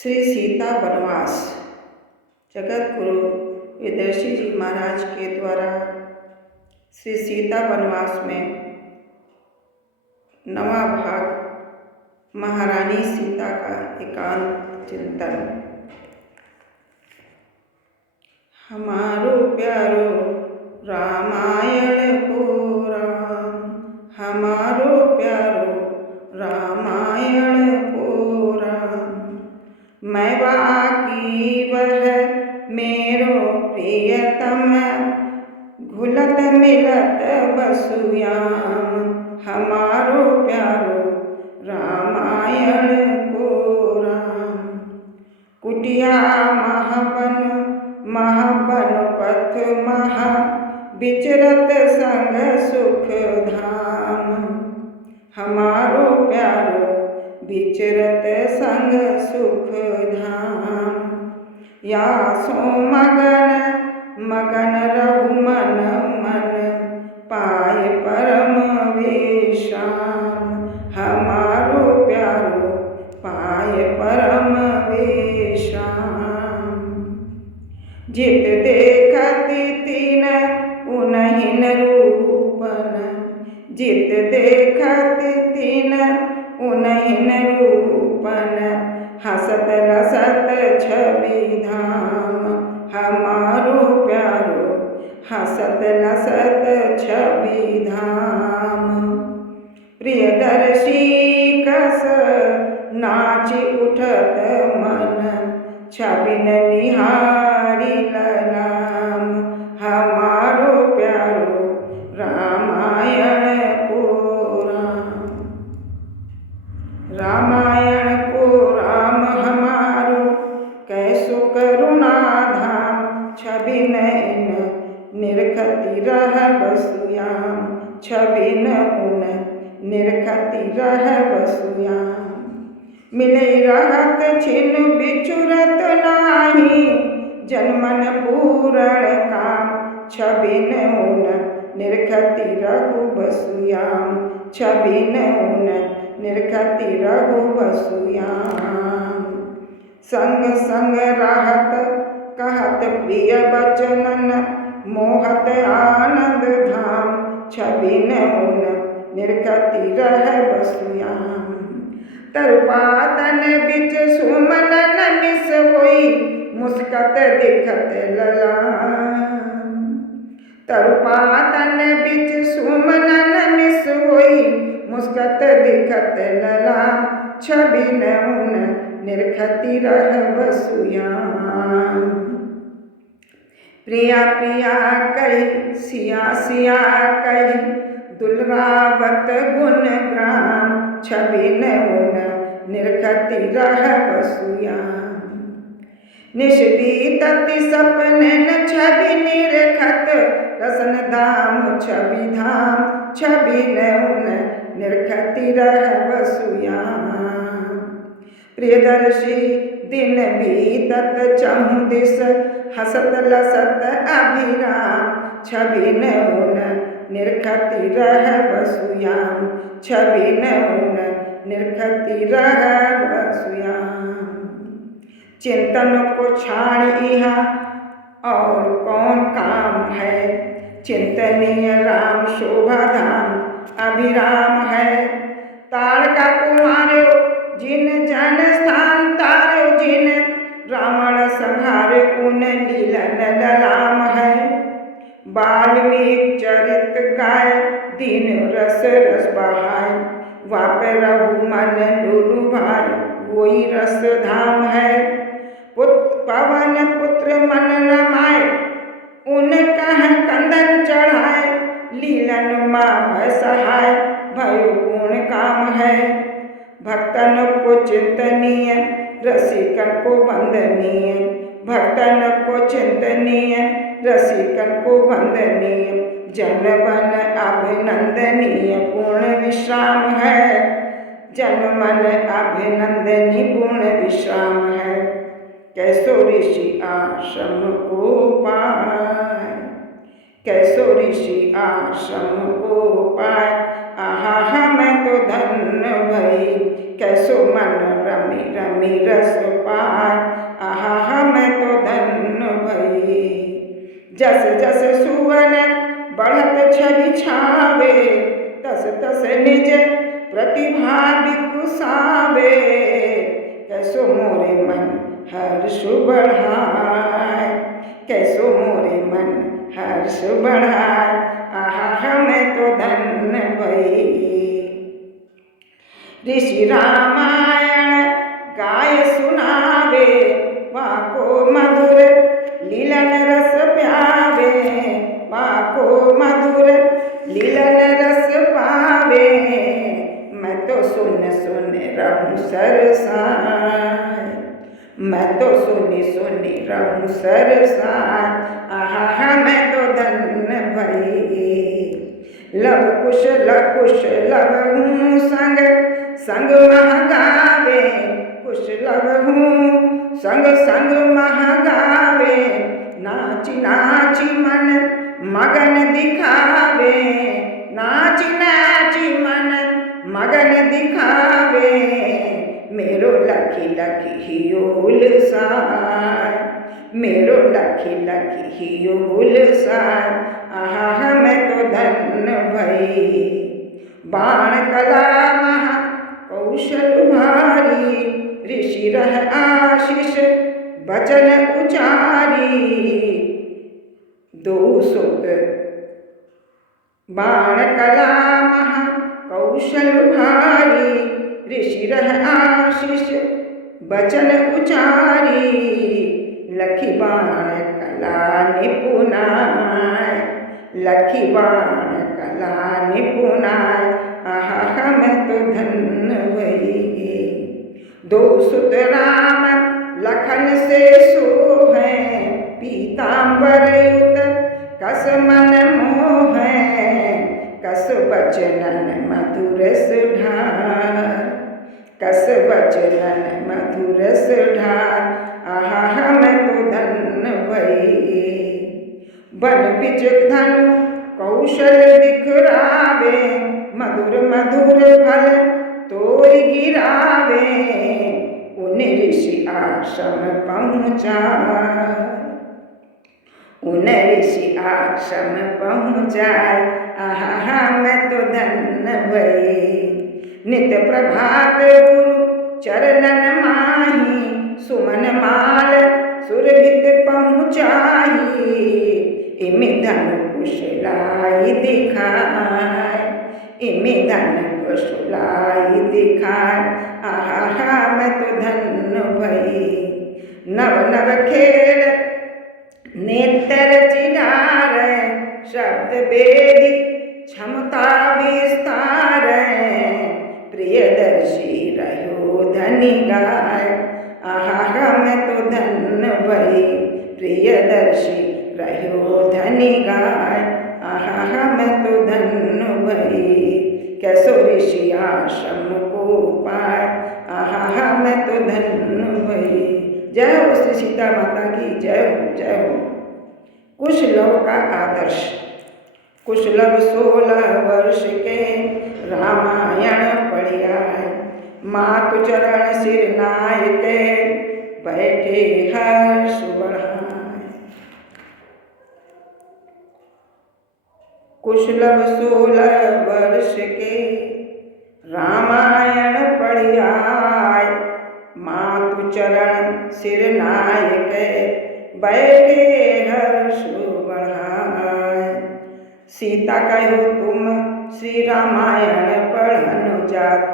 श्री सीता वनवास। जगत गुरु वेदर्षि जी महाराज के द्वारा श्री सीता वनवास में नवा भाग महारानी सीता का एकांत चिंतन। हमारो प्यारो रामायण को राम, हमारो प्यारो रामायण को राम। मैं बाकी वह मेरो प्रियतम, घुलत मिलत बसुयाम। हमारो प्यारो रामायण को राम। कुटिया महाबन पथ महा, विचरत संग सुख धाम। हमारो प्यारो विचरत संग सुख धाम। या सो मगन रहु मन पाए परम विश्राम। हमारो प्यारो पाए परम विश्राम। जित देखति तीन उनहिन रूपन, जित देखति तीन उनहिन रूपन। हसत लसत छवि धाम। हमारो प्यारो हसत लसत छवि धाम। प्रियदर्शी कस नाच उठत मन, छबिन निहारी नाम। हमारो प्यारो रामायण को राम। रामायण को राम हमारो कैसो करुणा धाम। छबिन निरखति रह बसुयाम, छबिन उन निरखति रह बसुयाम। मिले रहत छिन बिछुरत नाही, जन्मन पूरण काम। छबिन उन निरखति रहु बसुयाम, छबिन उन निरखति रहु बसुयाम। संग संग रहत कहत प्रिय बचनन, मोहत आनंद धाम। छबिन उन निरखति रह बसुयाम। तरुपातन बिच सुमनन मिस होई, मुस्कत दिखत ललाम। तरुपातन बिच सुमनन मिस होई, मुस्कत दिखत ललाम। छबिन उन निरखति रह बसुयाम। प्रिया प्रिया कही सिया सिया कही, दुलरावत गुण ग्राम। छबिन उन निरखति रह बसुयाम। निष्पीतति सपनन छवि निरखत, रसन दाम छवि धाम। छबिन उन निरखति रह बसुयाम। प्रियदर्शी दिन बीतत चहु दिस, हसत लसत अभिराम। छबिन उन निरखति रह बसुयाम, छबिन उन निरखति रह बसुयाम। चिंतन को छाड़ इहा और कौन काम है, चिंतनीय राम शोभा धाम अभिराम है। ताड़का कुमारो जिन जन स्थान तारो, जिन रावण संहार उन लीलन ललाम है। वाल्मीकि चरित गाय दीन रस रस बहाय, वाप रहु मन लुलु भाय वही रस धाम है। पवन पुत्र मन रमाए, उन कह कंदन चढ़ाए। लीलन माह सहाय भयो पूर्ण काम है। भक्तन को चिंतनीय रसिकन को वंदनीय, भक्तन को चिंतनीय रसिकन को वंदनीय। जनमन अभिनंदनीय पूर्ण विश्राम है, जनमन अभिनंदनीय पूर्ण विश्राम है। कैसो ऋषि आश्रम को पाए, कैसो ऋषि आश्रम को पाए। आहा मैं तो धन्य भई, कैसो मन रमी रमी रस पाय, आहा मैं तो धन्य भई। जस जस सुवन बढ़त छवि छावे, तस तस निज प्रतिभा बिकुसावे, कैसो मोरे मन हर्ष बढ़ाय, कैसो मोरे मन हर्ष बढ़ाय, आहा मैं तो धन्य भई। ऋषि रामायण गाय सुनावे, वाको मधुर लीलन रस प्यावे, वाको मधुर लीलन रस पावे, मैं तो सुन सुन रहूं सरसाय, मैं तो सुनी सुनी रहूं सरसाय, आहा मैं तो धन्य भई। लव कुश लवहूँ संग संग महगावे, कुश लवहूँ संग संग महगावे, नाची नाची मन मगन दिखावे, नाची नाची मन मगन दिखावे, मेरो लखी लखी हियोल साय, मेरो लखी लखी हियोल साय, आहा मैं तो धन्य भई। बाण कला महा कौशल भारी, ऋषि रह आशीष बचन उचारी, दो सुत बाण कला महा कौशल भारी, ऋषि रह आशीष बचन उचारी, लखी बाण कला निपुणाय, लखी बाण कला निपुणाय, आहा मैं तो धन्य भई। दो सुत राम लखन से सोहै, पीतांबर युत कस मन मोहै, कस बचनन मधुर सुधार, कस बचनन मधुर सुधार, आहा मैं तो धन्य भई। बन बिच धनु कौशल दिखरावे, मधुर मधुर फल तोय गिरावे, उन ऋषि आश्रम पहुँचाय, उन ऋषि आश्रम पहुँचाय, आहा मैं तो धन्य भई। नित प्रभात गुरु चरणन माही, सुमन माल सुरभित पहुँचाही, इमे धन कुशलाई दिखाय, इमे धन कुशलाई दिखाय, आहा मैं तो धन्य भई। नव नव खेल नेत्र चिनार, शब्द वेदी क्षमता विस्तार, प्रियदर्शी रहो धनी गाय, आहा मैं तो धन्य भई। प्रियदर्शी रहो धनी गाय, आहा मैं तो धन्य भई। कैसो ऋषि आश्रम को पाय, आहा मैं तो धन्य भई। जय हो श्री सीता माता की जय हो, जय हो। कुशलव का आदर्श। कुशलव 16 वर्ष के रामायण पढ़िया, मातु चरण सिर नाय के बैठे हर्ष बढ़ाय। कुशलव 16 वर्ष के रामायण पढ़िया, मातु चरण सिर नाय के बैठे हर्ष बढ़ाय। सीता कहो तुम श्री रामायण पढ़न जात,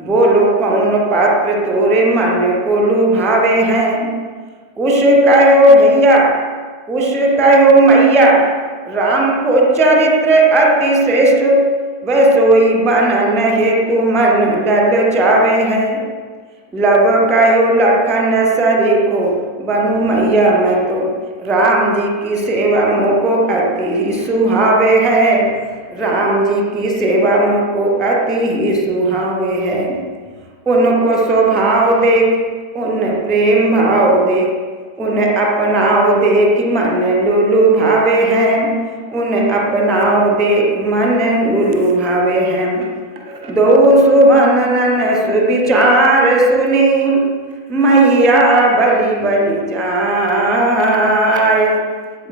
बोलो कौन पात्र तोरे मन को लुभावे हैं। कुश कहो भैया, कुश कहो मैया, राम को चरित्र अति श्रेष्ठ, वह सोई बनन हेतु मन ललचावे हैं। लव कहो लखन सरी को, बनू मैया मैं तो राम जी की सेवा मुझको अति ही सुहावे है। राम जी की सेवा मुझको अति ही सुहावे है। उनको स्वभाव देख, उन प्रेम भाव देख, उन्हें अपनाओ देख मन लुलु भावे हैं। उन अपनाओ देख मन गुरु भावे हैं। दो सुबनन सुविचार सुनी मैया बलि बलि जाय।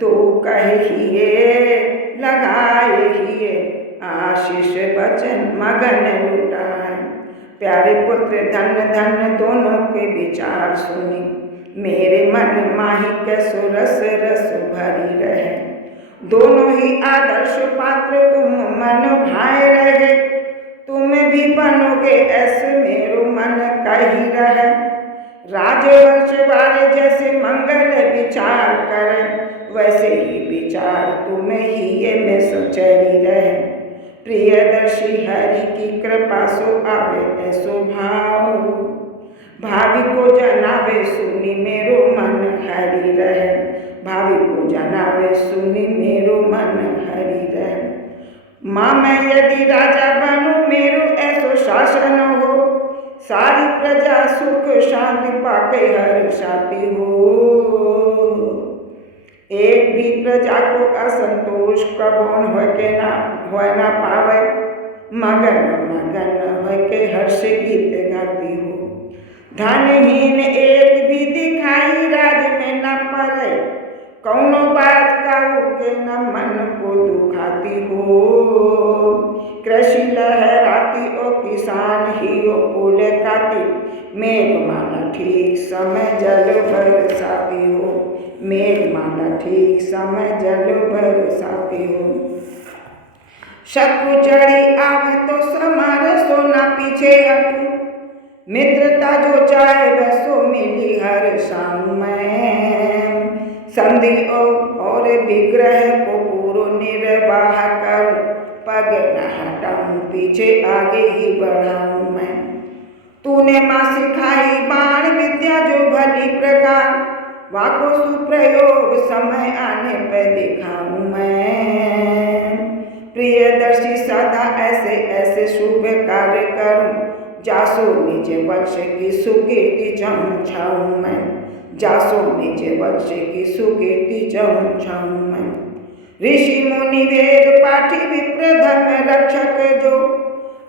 दो कहिए लगाए हिए आशीष बचन मगन लुटाए। प्यारे पुत्र धन धन दोनों के विचार सुनी मेरे मन माही के सुरस रस भरी रहे। दोनों ही आदर्श पात्र तुम मन भाए रहे। तुम भी बनोगे ऐसे मेरो मन कही रहे। राजवंश वाले जैसे मंगल विचार करें वैसे ही विचार तुम्हें ही ये में सुचरी रहे। प्रियदर्शी हरि की कृपा सो आवे ऐसो भाव। भावी को जनावे सुनी मेरो मन हरि रहे। भावी को जनावे सुनी मेरो मन हरि रहे। माँ मैं यदि राजा बनूं मेरो ऐसो शासन हो। सारी प्रजा सुख शांति पाके हर शांति हो। एक भी प्रजा को असंतोष कबोन हो ना पावे। मगन मगन हो के हर्ष गीत गाती हो। धनहीन एक भी दिखाई राज में न पड़े। कौनो बात कहू के न मन को दुखाती हो। कृषि लहराती ओ किसान ही ओ फूल काती। मेघमाला ठीक समय जल बरसाती हो। मेघमाला ठीक समय जल बरसाती हो। शत्रु चढ़ी आवे तो समार सोना पीछे हटू। मित्रता जो चाहे वैसो मिली हर शाम में। संधि और विग्रह को पूरो निर्वाह करूं। पग न हटाऊं पीछे आगे ही बढ़ाऊं मैं। तूने माँ सिखाई बाण विद्या जो भली प्रकार। वाको सुप्रयोग समय आने पर दिखाऊं मैं। प्रियदर्शी सदा ऐसे ऐसे शुभ कार्य करूं। जासो निज वंश की सुकीर्ति चाहूं छाऊं मैं। जासो निज वंश की सुकीर्ति चाहूं छाऊं मैं। ऋषि मुनि वेद पाठी विप्र धर्म रक्षक जो।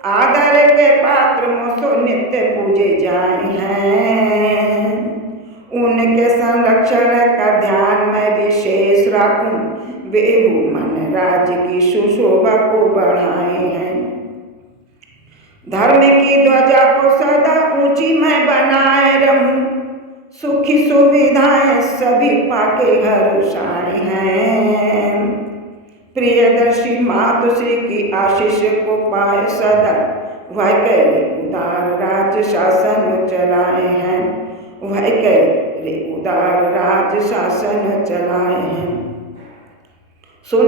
आदर के पात्र मोसो नित्य पूजे जाए हैं। उनके संरक्षण का ध्यान मैं विशेष रखूं। बेहू मन राज्य की सुशोभा को बढ़ाए हैं। धर्म की ध्वजा को सदा ऊंची मैं बनाए रहूं। सुखी सुविधाएं सभी पाके हर्षाए हैं। प्रियदर्शी मातुश्री की आशीष को पाए सदा। वह करे उदार राज शासन चलाए हैं। वह करे उदार राज शासन चलाए हैं। सुन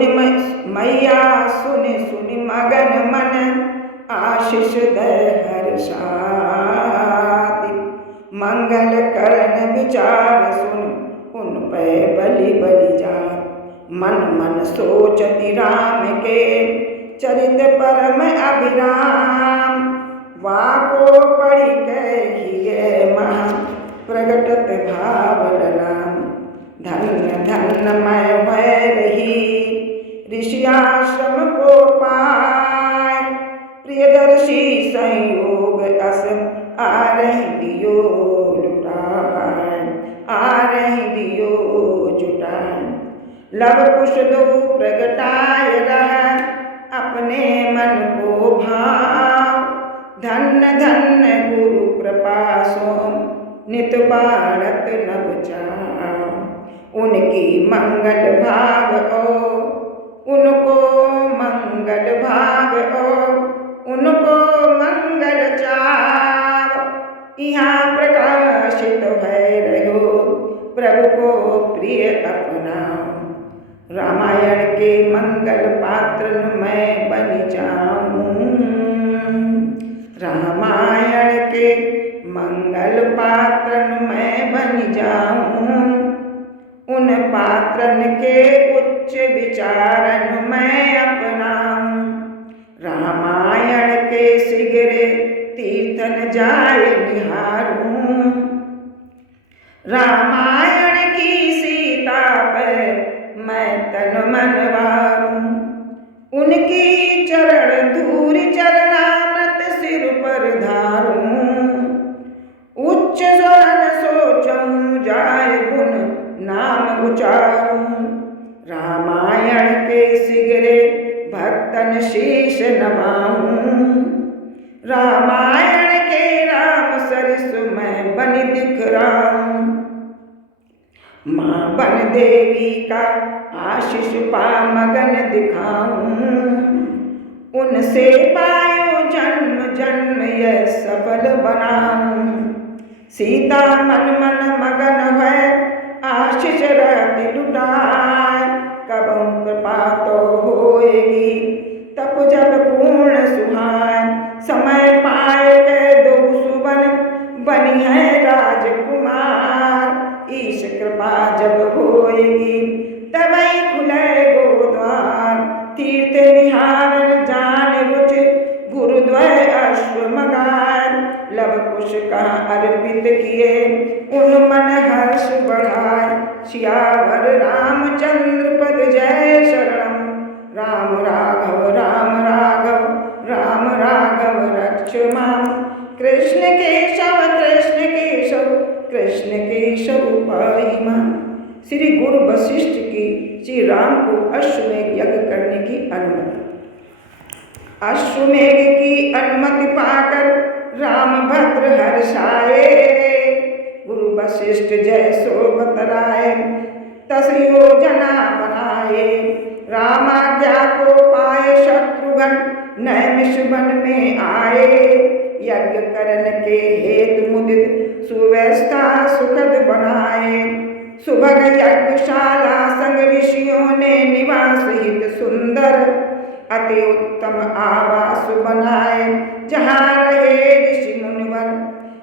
मैया सुनि सुनि मगन मन। आशीष दय हर्षाति। मंगल करण विचार सुन उन पे बलि बलि जात। मन मन सोचति राम के चरित परम अभिराम। वाको पढ़ी कहिए महा प्रगटत भाव डलाम। धन्य धन्य मैं भय रही ऋषियाश्रम को पाए। प्रियदर्शी संयोग अस आ रही दियो लुटाए। आ रही दियो जुटाए। लव कुश दो प्रगटाय रहा अपने मन को भाव। धन्य धन्य गुरु कृपा सो नित बाढ़त नव चाव। उनकी मंगल भाग ओ उनको मंगल भाग ओ उनको मंगल चाव। यहाँ प्रकाशित भय रहो प्रभु को प्रिय अपनाओ। रामायण के मंगल पात्र मैं बन जाऊं। रामायण के मंगल पात्र मैं बन जाऊं। उन पात्रन के उच्च विचारन मैं अपनाऊं। रामायण के शीघ्र तीर्थन जाय निहारूं। रामायण की सीता पर मैं तन मन वारूं। उनकी चरण धूरि चरणामृत सिर पर धारूं, उच्च स्वरन सोचूं जाय गुण नाम उचारूं। रामायण के सिगरे भक्तन शीश नवाऊं, रामायण के राम सरिस मैं बनि दिखराऊं। माँ बन देवी का आशीष पा मगन दिखाऊं, उनसे पायो जन्म जन्म यह सफल बनाऊं। सीता मन मन मगन है आशीष रहती लुटाए, कबहु कृपा तो होएगी तप जब पूर्ण सुहाय। समय पाए के दो सुवन बनी है राजकुमार, ईश कृपा जब होएगी तबई खुले गो द्वार। तीर्थ विहार जान रुच गुरुद्वय अश्व मगाए, लव कुश का अर्पित किए उन मन हर्ष बढ़ाए। सियावर रामचंद्र पद जय शरणम, राम राघव राम राघव राम राघव रक्ष माम। कृष्ण केशव कृष्ण केशव कृष्ण केशव पाहि माम। श्री गुरु वशिष्ठ की श्री राम को अश्वमेघ यज्ञ करने की अनुमति। अश्वमेघ की अनुमति पाकर राम भद्र हर्षाए, गुरु वशिष्ठ जय सो बतराए तस योजना बनाए। रामाज्ञा को पाए शत्रुघ्न नैमिष वन में आए, यज्ञ करन के हेतु मुदित सुव्यवस्था सुखद बनाए। सुभग यज्ञशाला संग ऋषियों ने निवास हित सुंदर, अति उत्तम आवास बनाए जहाँ रहे ऋषि मुनिवर।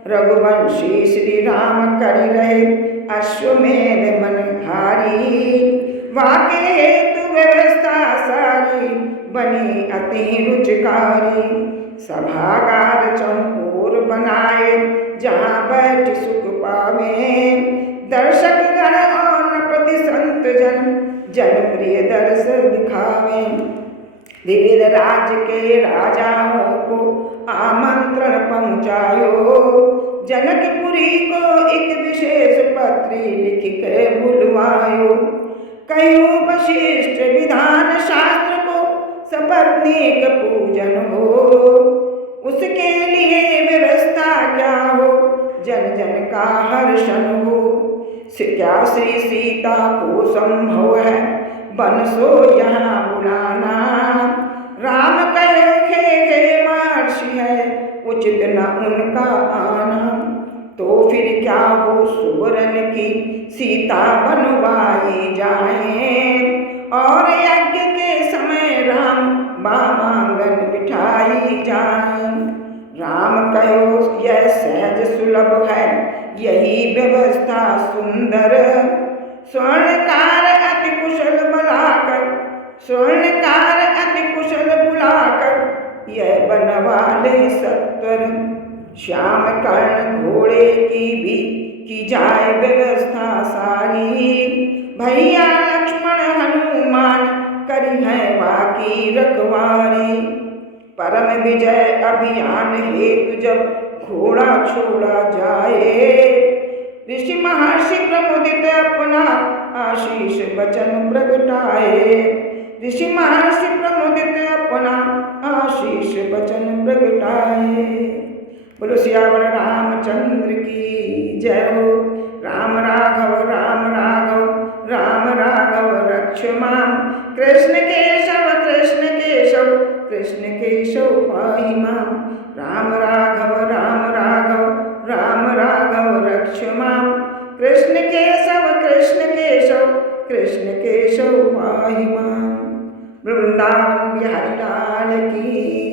रघुवंशी श्री राम करि रहे अश्वमेध मन हारी, वाके हेतु व्यवस्था सारी बनी अति रुचिकारी। सभागार चौकोर बनाए जहाँ बैठ सुख पावे, दर्शक गण और नृपति संत जन प्रिय दर्श दिखावे। विविध राज्य के राजाओं को आमंत्रण पहुँचायो, जनकपुरी को एक विशेष पत्री लिख के बुलवायो। कयो वशिष्ठ विधान शास्त्र को सपत्नीक पूजन हो, उसके लिए व्यवस्था क्या हो जन जन का हर्षण हो। क्या श्री सीता को संभव है बन सो यहाँ बुलाना, राम कहे हे महर्षि है उचित न उनका आना। तो फिर क्या हो सुवरन की सीता बनवाई जाए, और यज्ञ के समय राम बामांगन बिठाई जाए। राम कहो यह सहज सुलभ है यही व्यवस्था सुंदर, स्वर्णकार अति कुशल बुलाकर, स्वर्णकार अति कुशल बुलाकर यह बनवा ले सत्वर। श्याम कर्ण घोड़े की भी की जाए व्यवस्था सारी, भैया लक्ष्मण हनुमान करी है बाकी रखवारी। परम विजय अभियान हेतु जब घोड़ा छोड़ा जाए, ऋषि महर्षि प्रमुदित अपना आशीष वचन प्रगटाए। ऋषि महर्षि प्रमुदित अपना आशीष वचन प्रगटाए। बोलो सियावर रामचंद्र की जय हो। राम राघव राम राघव राम राघव रक्ष माम। कृष्ण केशव कृष्ण केशव कृष्ण केशव पाहि माम। राम राघव राम राघव राम राघव रक्ष माम। कृष्ण केशव कृष्ण केशव कृष्ण केशव पाहि माम। वृंदावन बिहारी लाल की